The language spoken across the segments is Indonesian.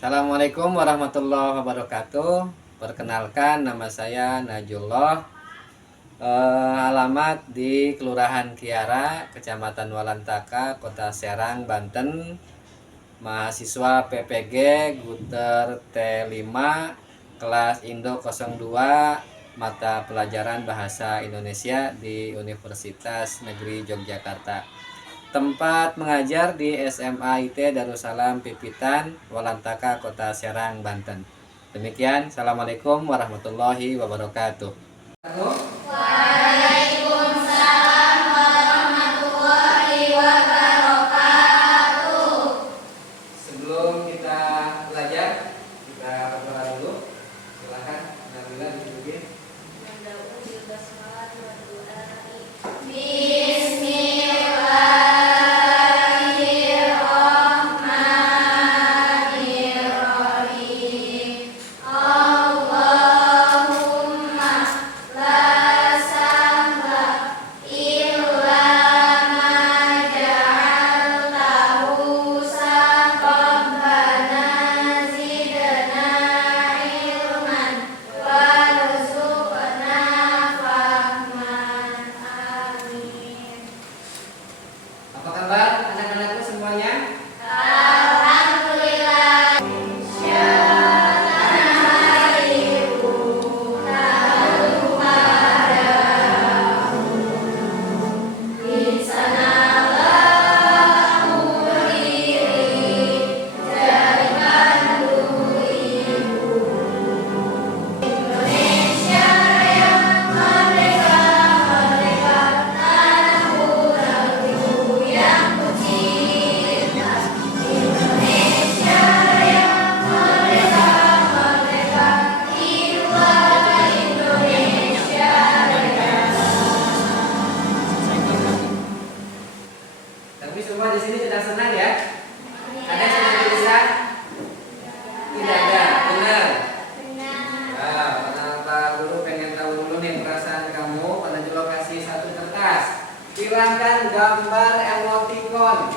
Assalamualaikum warahmatullahi wabarakatuh. Perkenalkan, nama saya Najullah. Alamat di Kelurahan Kiara, Kecamatan Walantaka, Kota Serang, Banten. Mahasiswa PPG Guter T5, kelas Indo 02, mata pelajaran Bahasa Indonesia di Universitas Negeri Yogyakarta. Tempat mengajar di SMA IT Darussalam Pipitan, Walantaka, Kota Serang, Banten. Demikian, Assalamualaikum warahmatullahi wabarakatuh. Waalaikumsalam warahmatullahi wabarakatuh. Sebelum kita belajar, kita berdoa dulu. Silakan, Nabila dipimpin. Bismillahirrahmanirrahim. Allahumma la sahla illa ma ja'altahu sahlan. Zidna ilman warzuqna fahman. Amin. Apa kabar anak-anakku semuanya? Alhamdulillah. Tapi semua di sini sedang senang ya? Ada yang sedang gelisah? Tidak ada, benar. Wow, karena Pak Guru pengen tahu dulu nih perasaan kamu. Pada Julo kasih satu kertas. Silahkan gambar emoticon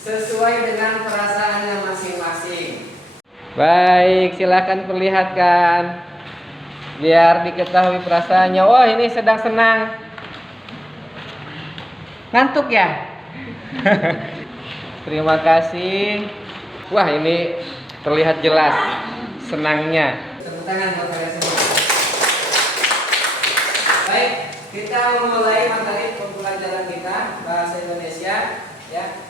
sesuai dengan perasaannya masing-masing. Baik, silahkan perlihatkan biar diketahui perasaannya. Wah, ini sedang senang. Ngantuk ya? Terima kasih. Wah, ini terlihat jelas senangnya. Tepuk tangan buat kalian semua. Baik, kita memulai materi pembelajaran kita bahasa Indonesia ya.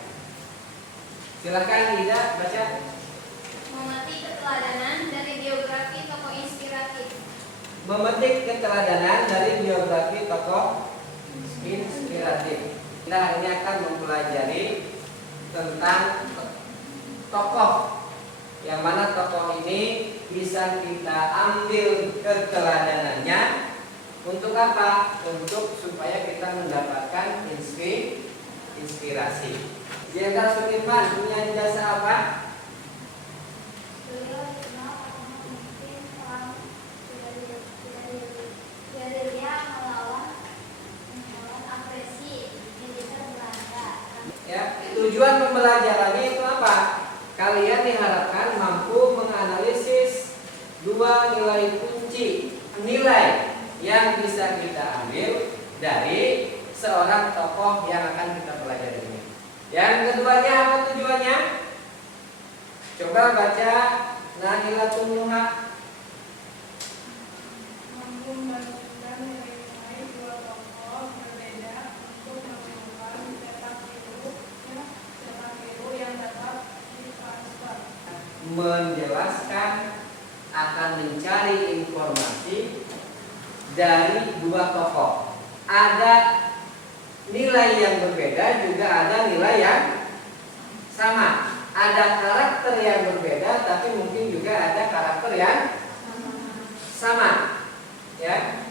Silakan Ida baca. Memetik keteladanan dari biografi tokoh inspiratif. Memetik keteladanan dari biografi tokoh inspiratif. Kita hari ini akan mempelajari tentang tokoh, yang mana tokoh ini bisa kita ambil keteladanannya untuk apa? Untuk supaya kita mendapatkan inspirasi. Jenderal Sudirman punya jasa apa? Beliau dikenal karena memimpin perang gerilya melawan agresi militer Belanda. Ya, tujuan pembelajarannya itu apa? Kalian diharapkan mampu menganalisis dua nilai kunci, nilai yang bisa kita ambil dari seorang tokoh yang akan kita pelajari ini. Yang keduanya apa tujuannya? Coba baca Nahilatun Nuha. Mampu membandingkan nilai-nilai dua tokoh berbeda untuk menemukan cetak biru yang dapat ditransfer. Menjelaskan akan mencari informasi dari dua tokoh. Ada nilai yang berbeda, juga ada nilai yang sama. Ada karakter yang berbeda, tapi mungkin juga ada karakter yang sama. Ya.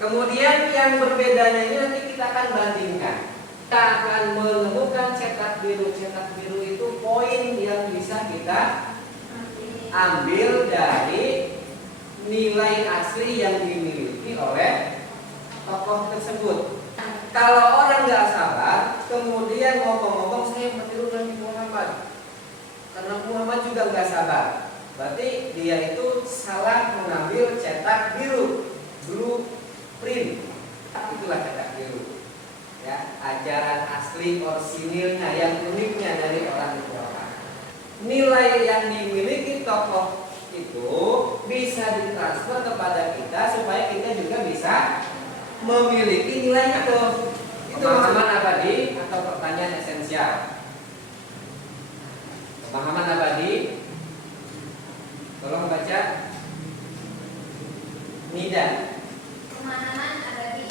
Kemudian yang berbedanya ini nanti kita akan bandingkan. Kita akan menemukan cetak biru. Cetak biru itu poin yang bisa kita ambil dari nilai asli yang dimiliki oleh tokoh tersebut. Kalau orang nggak sabar, kemudian ngomong-ngomong saya meniru Nabi Muhammad, karena juga nggak sabar. Berarti dia itu salah mengambil cetak biru, blueprint. Itulah cetak biru. Ya, ajaran asli orsinilnya yang uniknya dari orang Jawa. Nilai yang dimiliki tokoh itu bisa ditransfer kepada kita supaya kita juga bisa memiliki nilai itu. Itu pemahaman abadi atau pertanyaan esensial. Pemahaman abadi. Tolong baca. Nida. Pemahaman abadi.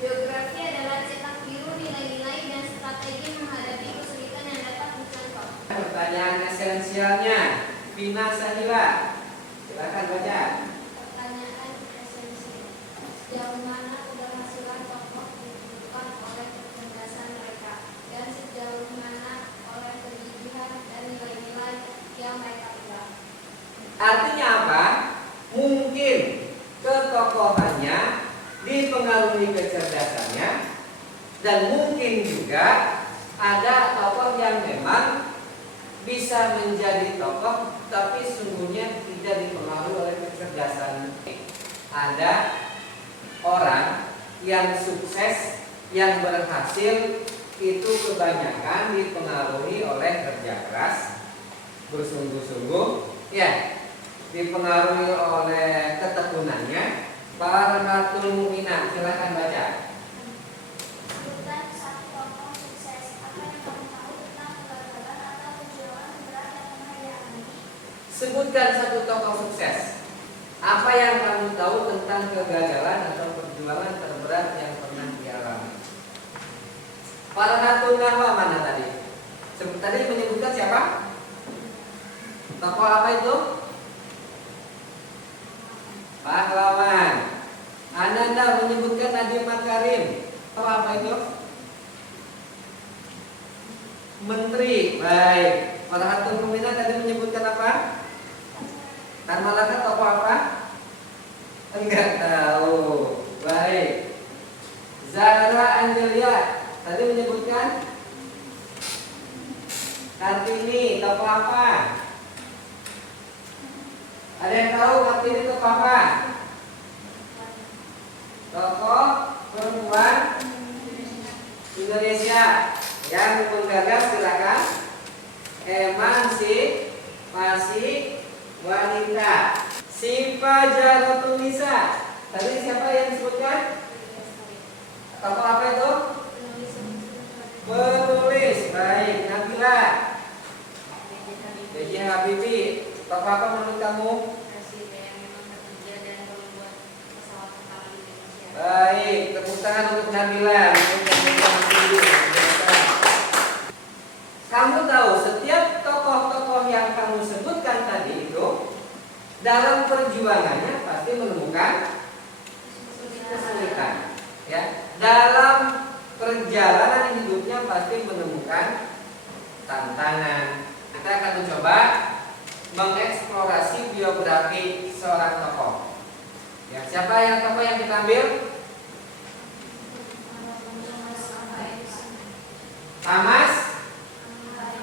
Biografi adalah cetak biru nilai-nilai dan strategi menghadapi kesulitan yang dapat dicontoh. Pertanyaan esensialnya, Vina Sahila. Silakan baca. Pertanyaan esensial. Sejauh mana keberhasilan tokoh ditentukan oleh kecerdasan mereka dan sejauh mana oleh kegigihan dan nilai-nilai yang mereka pegang. Artinya apa? Mungkin ketokohannya dipengaruhi kecerdasannya, dan mungkin juga ada tokoh yang memang bisa menjadi tokoh tapi sungguhnya tidak dipengaruhi oleh kecerdasan. Ada orang yang sukses, yang berhasil itu kebanyakan dipengaruhi oleh kerja keras, bersungguh-sungguh, ya, dipengaruhi oleh ketekunannya. Barakatul Mu'minah, silakan baca. Sebutkan satu tokoh sukses. Apa yang kamu tahu tentang kegagalan atau perjuangan berat yang pernah ia alami? Sebutkan satu tokoh sukses. Apa yang kamu tahu tentang kegagalan atau perjuangan terberat yang pernah dialami? Barakatul Nahwa mana tadi? Tadi menyebutkan siapa? Tokoh apa itu? Pahlawan. Ananda menyebutkan Nadiem Makarim. Apa itu? Menteri. Baik. Marhatul Mu'minah tadi menyebutkan apa? Tan Malaka tokoh apa? Enggak tahu. Baik. Zahra Angelia tadi menyebutkan Kartini tokoh apa? Ada yang tahu Kartini tokoh apa? Tokoh perempuan Indonesia yang menggagas gerakan emansipasi wanita. Sifa Jaratun Nisa. Tadi siapa yang disebutkan? Tokoh apa itu? Penulis. Baik, Nabila. B.J. Habibie. Tokoh apa menurut kamu? Presiden yang memang bekerja dan membuat pesawat pertama di Indonesia. Baik, tepuk tangan untuk Nabila. Kamu tahu setiap tokoh-tokoh yang kamu sebutkan tadi itu dalam perjuangannya pasti menemukan kesulitan, ya. Dalam perjalanan hidupnya pasti menemukan tantangan. Kita akan mencoba mengeksplorasi biografi seorang tokoh. Ya, siapa yang tokoh yang kita ambil?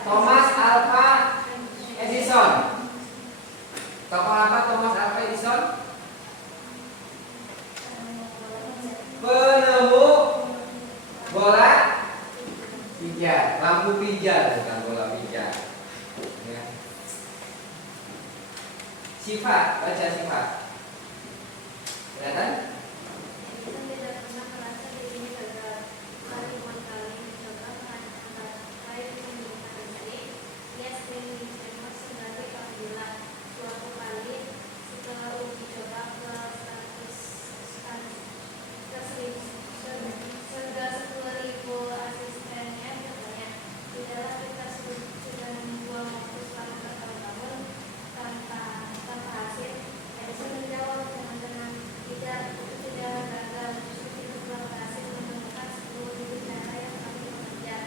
Thomas Alva Edison. Tokoh apa Thomas Alva Edison? Penemu bola pijar, lampu pijar, bukan bola pijar. Ya. Sifat, baca sifat. Kelihatan? Edison tidak pernah merasa dirinya gagal. Kali mencoba mencapai kesembuhan listrik. Ia sering diterima sebagai panggilan. Suatu kali setelah uji coba ke 10.000 asistennya bertanya, tidaklah kita sudah membuang waktu selama bertahun-tahun tanpa hasil? Edison menjawab dengan tenang, tidak, itu tidak gagal. Justru kita telah berhasil menemukan 10.000 cara yang kami bekerja,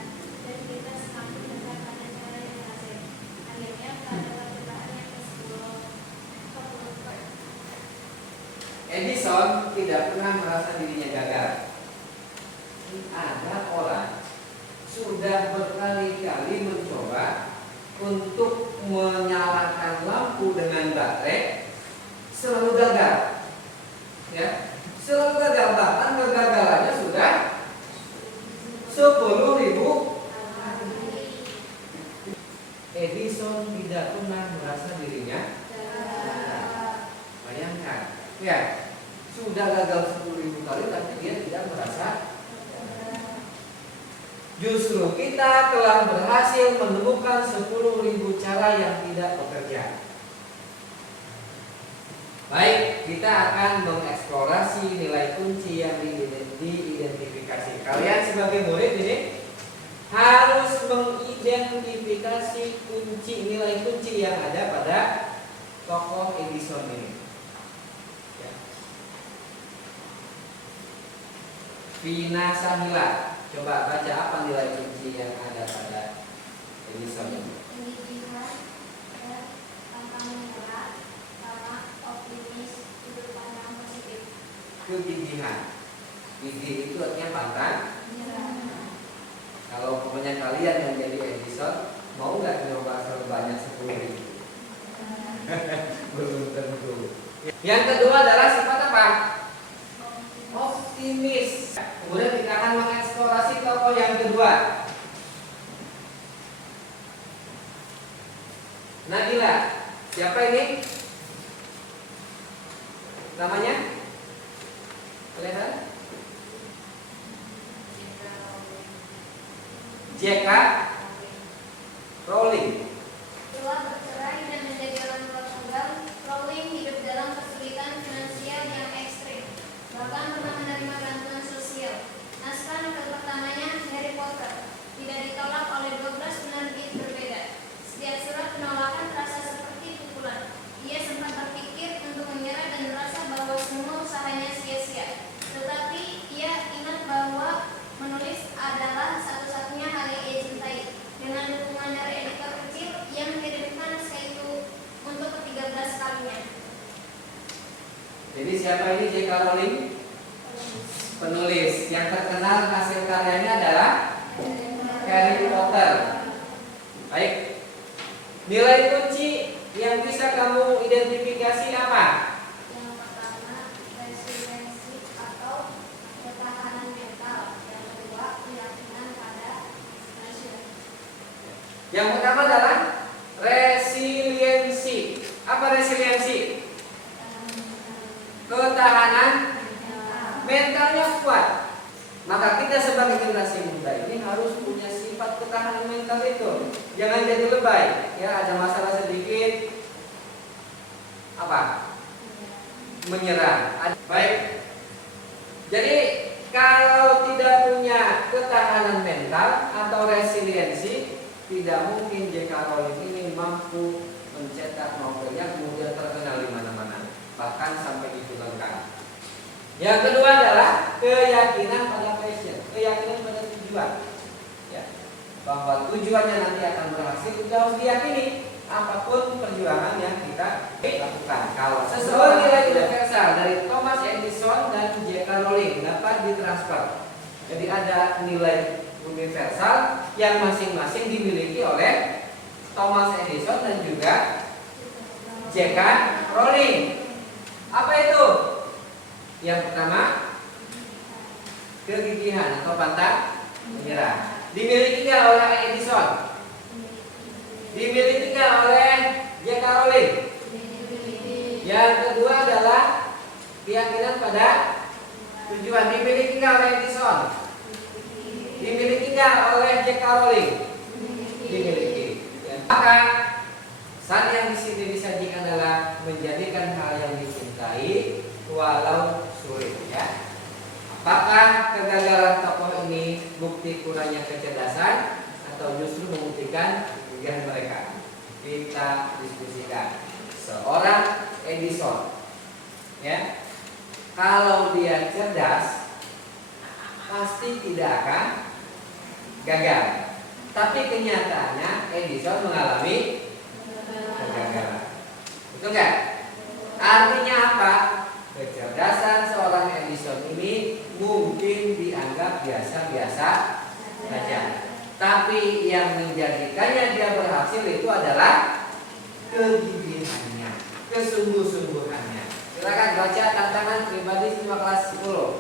dan kita semakin dekat pada cara yang berhasil. Akhirnya pada percobaan yang ke-10 Edison tidak pernah merasa dirinya gagal. Ada orang sudah berkali-kali mencoba untuk menyalakan lampu dengan baterai selalu gagal, ya, selalu gagal. Bahkan kegagalannya sudah 10.000. Edison tidak pernah merasa dirinya bayangkan, ya, sudah gagal 10.000 kali tapi dia tidak merasa. Justru kita telah berhasil menemukan 10.000 cara yang tidak bekerja. Baik, kita akan mengeksplorasi nilai kunci yang diidentifikasi. Kalian sebagai murid ini harus mengidentifikasi kunci, nilai kunci yang ada pada tokoh Edison ini. Ya. Vina Sahila, coba baca apa nilai kunci yang ada pada Edison ini? Kegigihan, pantang menyerah, sama optimis, sudut pandang positif. Kegigihan. Gigih itu artinya pantang. Menyerah. Kalau pokoknya kalian menjadi Edison, mau nggak nyoba sebanyak 10.000? Belum tentu. Yang kedua adalah sifat apa? Optimis. Kemudian kita akan mengeksplorasi tokoh yang kedua. Nabila, siapa ini? Namanya? Kelihatan? J.K. Rowling. Setelah bercerai dan menjadi orang tua tunggal, Rowling hidup dalam kesulitan finansial yang ekstrim, bahkan pernah menerima bantuan sosial. Naskah novel pertamanya, Harry Potter, tidak ditolak oleh 12 penerbit berbeda. Setiap surat penolakan terasa seperti pukulan. Ia sempat berpikir untuk menyerah dan merasa bahwa semua usahanya sia-sia. Tetapi ia ingat bahwa menulis adalah satu-satunya hal yang ia cintai. Dengan dukungan dari editor kecil, ia mengirimkan naskah itu untuk ke-13 kalinya. Jadi siapa ini J.K. Rowling? Penulis. Yang terkenal hasil karyanya adalah Harry Potter. Baik. Nilai kunci yang bisa kamu identifikasi apa? Yang pertama, resiliensi atau ketahanan mental. Yang kedua, keyakinan pada hasil. Yang pertama adalah resiliensi. Apa resiliensi? Ketahanan mentalnya kuat. Maka kita sebagai generasi muda ini harus punya sifat ketahanan mental itu. Jangan jadi lebay. Ya, ada masalah sedikit apa? Menyerah. Baik. Jadi kalau tidak punya ketahanan mental atau resiliensi, tidak mungkin J.K. Rowling ini mampu mencetak novelnya kemudian terkenal di mana-mana, bahkan sampai difilmkan. Yang kedua adalah keyakinan pada passion, keyakinan pada tujuan. Ya, bahwa tujuannya nanti akan berhasil, itu harus diyakini apapun perjuangan yang kita lakukan. Kalau sesuai nilai universal dari Thomas Edison dan J.K. Rowling dapat ditransfer. Jadi ada nilai universal yang masing-masing dimiliki oleh Thomas Edison dan juga J.K. Rowling. Apa itu? Yang pertama, kegigihan atau pantang menyerah. Dimiliki nggak oleh Edison? Dimiliki nggak oleh J.K. Rowling? Yang kedua adalah keyakinan pada tujuan. Dimiliki nggak oleh Edison? Dimiliki nggak oleh J.K. Rowling? Dimiliki. Maka saat yang di sini disajikan adalah menjadikan hal yang dicintai walau sulit, ya. Apakah kegagalan tokoh ini bukti kurangnya kecerdasan atau justru membuktikan kegigihan mereka? Kita diskusikan. Seorang Edison, ya, kalau dia cerdas pasti tidak akan gagal. Tapi kenyataannya Edison mengalami kegagalan. Betul nggak? Artinya apa? Kecerdasan seorang Edison ini mungkin dianggap biasa-biasa saja. Tapi yang menjadikannya dia berhasil itu adalah kegigihannya, kesungguh-sungguhannya. Silakan baca tantangan pribadi siswa kelas 10.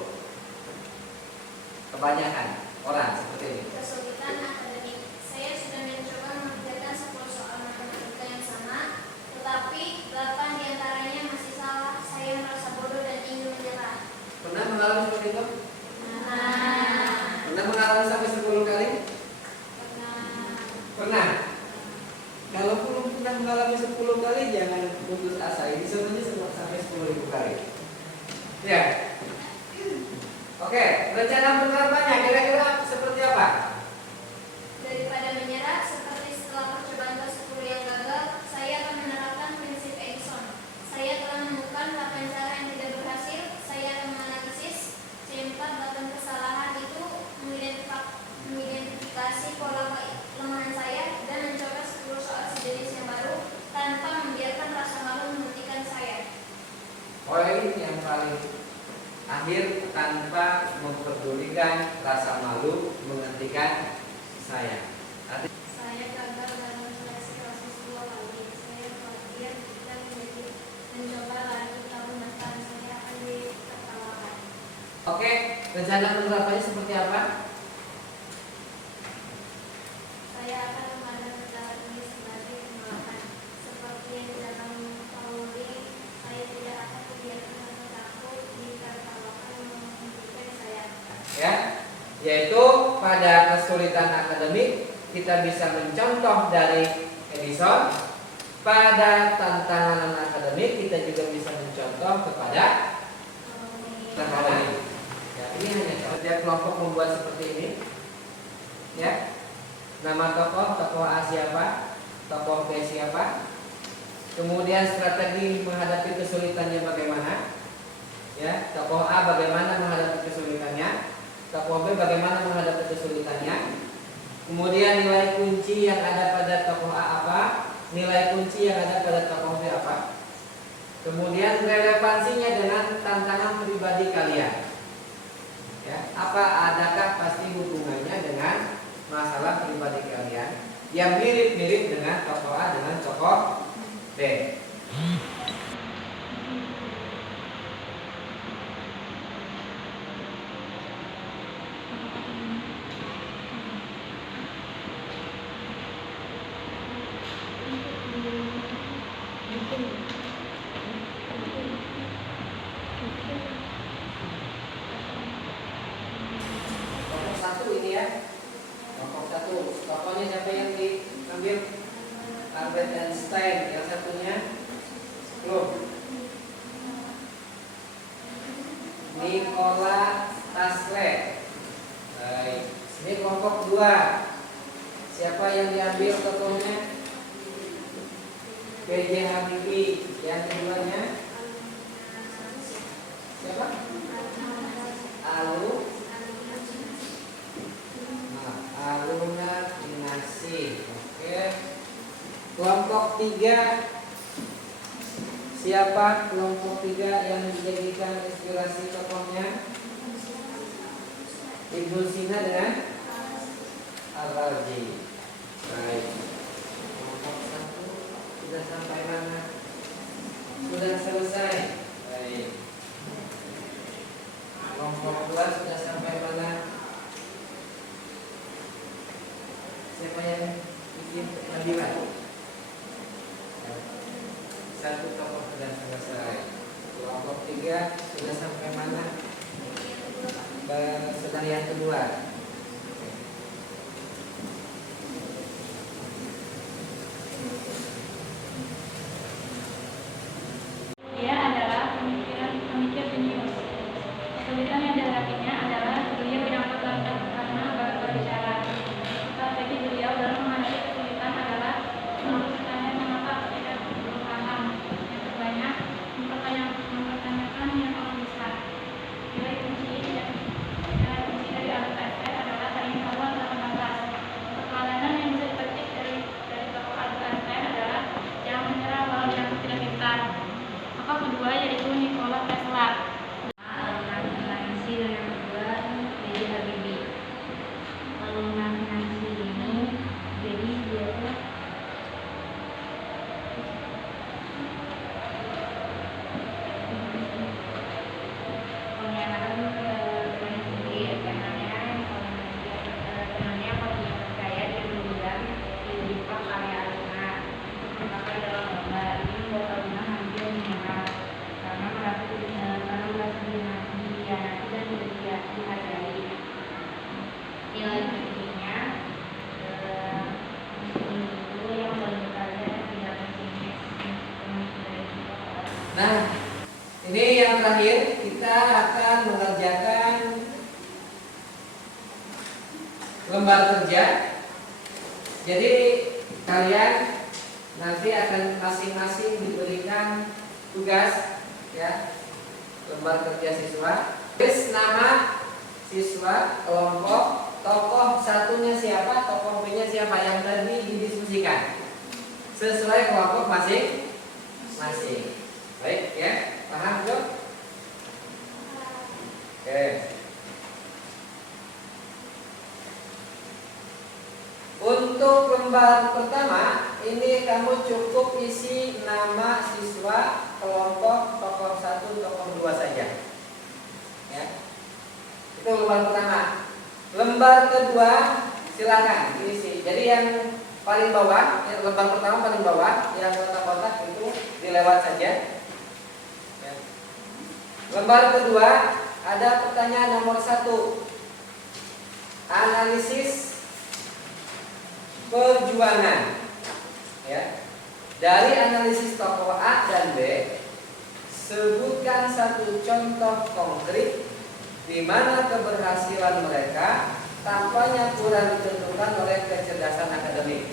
Kebanyakan orang seperti ini. Kesulitan akademik. Saya sudah mencoba mengerjakan 10 soal matematika yang sama, tetapi 8 diantaranya masih salah. Saya merasa bodoh dan ingin menyerah. Pernah mengalami seperti itu? Nah, Pernah mengalami sampai 10 kali? Pernah. Kalau belum pernah mengalami 10 kali, jangan putus asa. Ini sebenarnya sampai 10.000 kali. Ya. Oke, rencana penerapannya kira-kira seperti apa? daripada menyerah, seperti setelah percobaan ke-10 yang gagal, saya akan menerapkan prinsip Edison. Saya telah menemukan 8 cara yang tidak berhasil. Saya akan menganalisis C4 8 kesalahan itu, mengidentifikasi pola kelemahan saya, dan mencoba 10 soal sejenis yang baru tanpa membiarkan rasa malu menghentikan saya. Poin yang paling akhir, tanpa memperdulikan rasa malu menghentikan saya. Saya gagal dalam seleksi OSIS 2 kali. Saya khawatir jika mencoba lagi tahun depan saya akan ditertawakan. Oke, rencana penerapannya seperti apa? Saya akan memandang negara ini sebagai penolakan. Seperti yang di dalam Pauli, saya tidak akan membiarkan rasa takut ditertawakan menghentikan saya. Ya, yaitu pada kesulitan akademik kita bisa mencontoh dari Edison. Pada tantangan akademik kita juga bisa mencontoh kepada Pauli. Ya, ini hanya kerja kelompok membuat seperti ini. Ya, nama tokoh A siapa, tokoh B siapa, kemudian strategi menghadapi kesulitannya bagaimana. Ya, tokoh A bagaimana menghadapi kesulitannya, tokoh B bagaimana menghadapi kesulitannya. Kemudian nilai kunci yang ada pada tokoh A apa, nilai kunci yang ada pada tokoh B apa. Kemudian relevansinya dengan tantangan pribadi kalian. Ya, adakah pasti hubungannya dengan masalah pribadi kalian yang mirip-mirip dengan tokoh A dengan tokoh B. Kelompok 1 ini ya. Kelompok 1. Tokohnya siapa yang diambil? Albert Einstein. Yang satunya belum. Nikola Tesla. Baik. Ini kelompok 2. Siapa yang diambil tokohnya? B.J. Habibie. Yang keduanya siapa? Aluna Dinasi. Oke. Kelompok 3. Siapa kelompok 3 yang dijadikan inspirasi tokohnya? Ibnu Sina dengan Al-Razi. Baik. Kelompok 1 sudah sampai mana? Sudah selesai. Baik. Kelompok 2 sudah sampai mana? Siapa yang bikin Nabila? Satu tokoh sudah selesai. Kelompok 3 sudah sampai mana? Sedang yang kedua. Dia adalah pemikir jenius. Kesulitan yang dihadapinya adalah beliau yang terbatas karena baru berbicara. Strategi beliau dalam menghadapi kesulitan adalah mempertanyakan mengapa tidak belum paham. Yang terbanyak mempertanyakan yang orang bisa. Nilai kunci dari Albert Einstein terakhir kita akan mengerjakan lembar kerja. Jadi kalian nanti akan masing-masing diberikan tugas, ya, lembar kerja siswa. Tulis nama siswa, kelompok, tokoh satunya siapa, tokoh B-nya siapa yang tadi didiskusikan sesuai kelompok masing-masing. Baik ya, paham belum? Oke. Untuk lembar pertama ini kamu cukup isi nama siswa, kelompok, tokoh 1, tokoh 2 saja. Ya. Itu lembar pertama. Lembar kedua silakan diisi. Jadi yang paling bawah, ya, lembar pertama paling bawah, yang kotak-kotak itu dilewat saja. Ya. Lembar kedua ada pertanyaan nomor 1. Analisis perjuangan. Ya. Dari analisis tokoh A dan B, sebutkan satu contoh konkret di mana keberhasilan mereka tampaknya kurang ditentukan oleh kecerdasan akademik.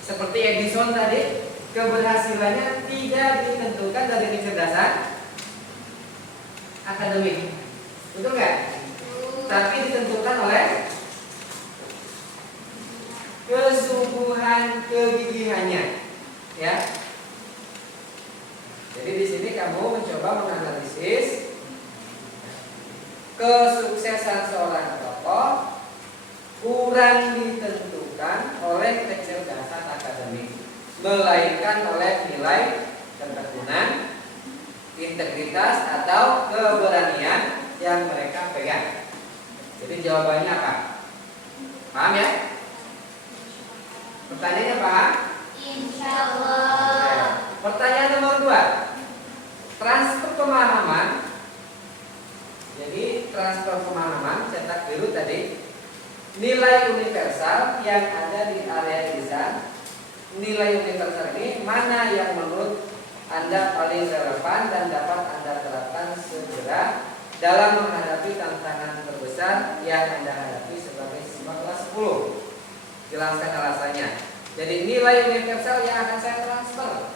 Seperti Edison tadi, keberhasilannya tidak ditentukan dari kecerdasan akademik, betul nggak? Tapi ditentukan oleh kesungguhan kegigihannya, ya. Jadi di sini kamu mencoba menganalisis kesuksesan seorang tokoh kurang ditentukan oleh kecerdasan akademik, melainkan oleh nilai ketekunan, integritas atau keberanian yang mereka pegang. Jadi jawabannya apa? Paham ya? Pertanyaannya paham? Insyaallah. Pertanyaan nomor 2. Transfer pemahaman. Jadi transfer pemahaman cetak biru tadi. Nilai universal yang ada di area tulisan. Nilai universal ini mana yang menurut Anda paling relevan dan dapat Anda terapkan segera dalam menghadapi tantangan terbesar yang Anda hadapi sebagai siswa kelas 10. Jelaskan alasannya. Jadi nilai universal yang akan saya transfer,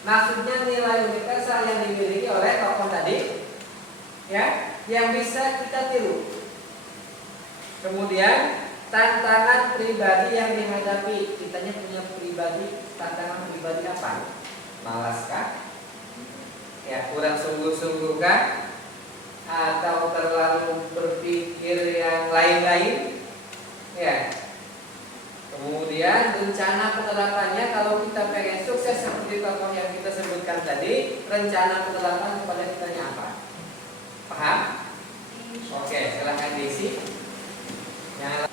maksudnya nilai universal yang dimiliki oleh tokoh tadi, ya, yang bisa kita tiru. Kemudian tantangan pribadi yang dihadapi, kitanya punya pribadi, tantangan pribadi apa? Malaskah? Ya, kurang sungguh-sungguh kah? Atau terlalu berpikir yang lain-lain? Ya. Kemudian rencana penerapannya, kalau kita pengen sukses seperti tokoh yang kita sebutkan tadi, rencana penerapan kepada kitanya apa? Paham? Oke, silahkan diisi. Yang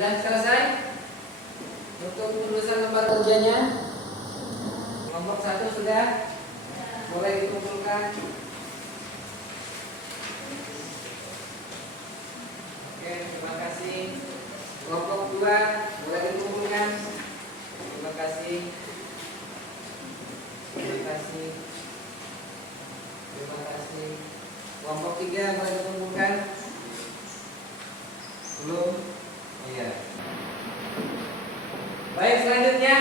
Sudah selesai untuk penulisan lembar kerjanya? Kelompok 1 sudah mulai dikumpulkan. Oke, terima kasih. Kelompok 2 mulai dikumpulkan. Terima kasih. Terima kasih. Terima kasih. Kelompok 3 mulai dikumpulkan. Belum? Iya. Baik, selanjutnya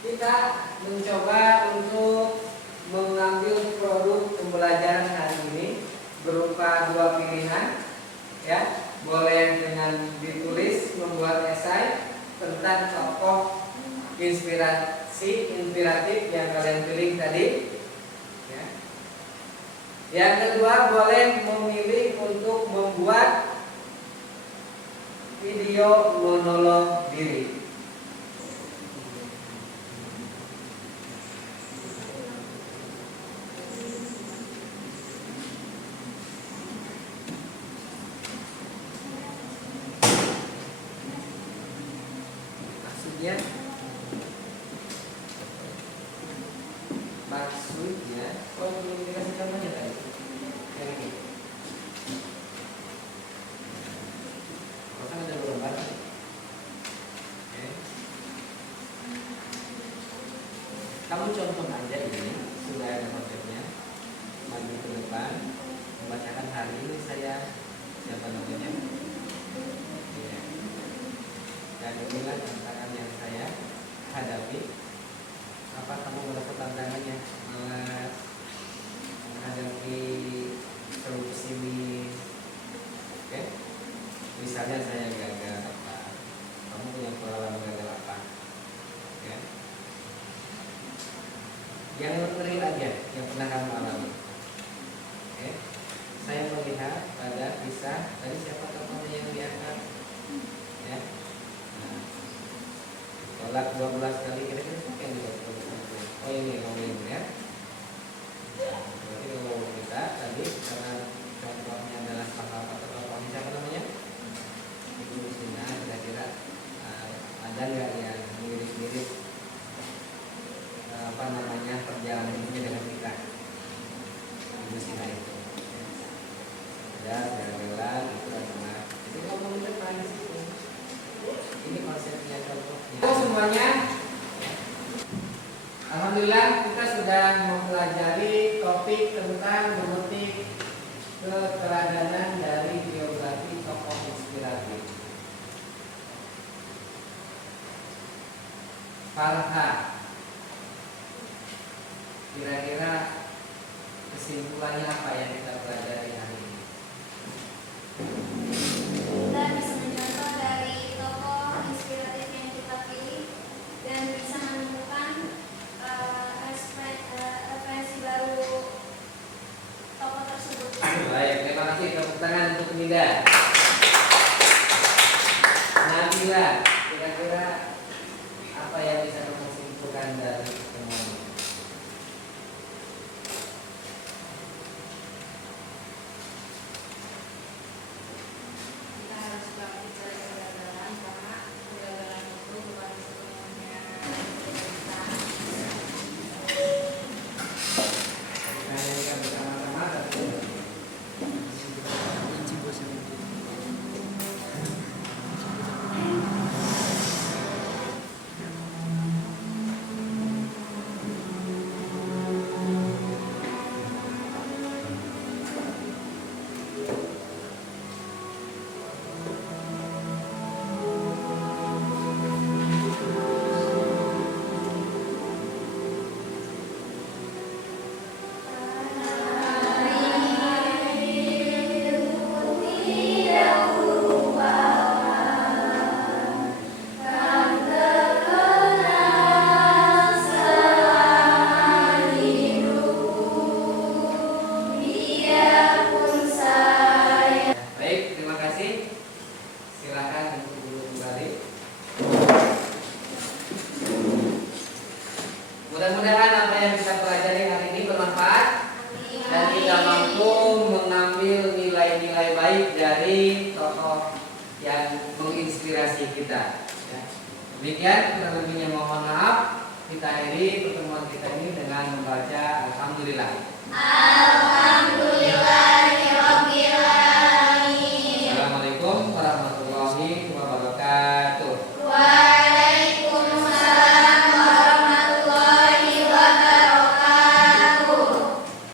kita mencoba untuk mengambil produk pembelajaran hari ini berupa 2 pilihan, ya. Boleh dengan ditulis membuat esai tentang tokoh inspiratif yang kalian pilih tadi, ya. Yang kedua, boleh memilih untuk membuat video monolog diri. Maksudnya, belum dikasih contohnya tadi. Yang ini. Kan ada 2 lembar. Oke. Kamu contoh aja ini, sudah ada konsepnya. Maju ke depan, membacakan hari ini saya siapa namanya. Ya. Dan inilah tantangan yang saya hadapi. Apa kamu merasa tantangannya? Malas menghadapi solusi ini. Oke? Misalnya saya gagal apa? Kamu punya pengalaman gagal apa? Ya? Yang real aja, yang pernah kamu alami. Oke? Saya melihat pada kisah tadi siapa tokohnya yang diangkat? Ya? Nah, tolak 12 kali kira-kira siapa yang dibuat? Oh ini ngomongin ya. Berarti kalau kita tadi karena contohnya adalah salah satu tokohnya siapa namanya? Ibu Sina, kira-kira ada nggak yang mirip-mirip perjalanan hidupnya dengan kita? Ibu Sina itu ada rela gitu sama. Jadi ngomongin depan di situ. Ini konsepnya, contohnya. Semuanya. Alhamdulillah kita sudah mempelajari topik tentang memetik keteladanan dari biografi tokoh inspiratif. Farha, kira-kira kesimpulannya apa yang kita pelajari hari ini? Kita bisa mencontoh dari tokoh inspiratif yang kita pilih dan bisa menemukan referensi baru tokoh tersebut. Baik, terima kasih. Tepuk tangan untuk Nida. Nabila, kira-kira apa yang bisa kamu simpulkan dari semua ini? Demikian, kurang lebihnya mohon maaf. Kita akhiri pertemuan kita ini dengan membaca Alhamdulillah.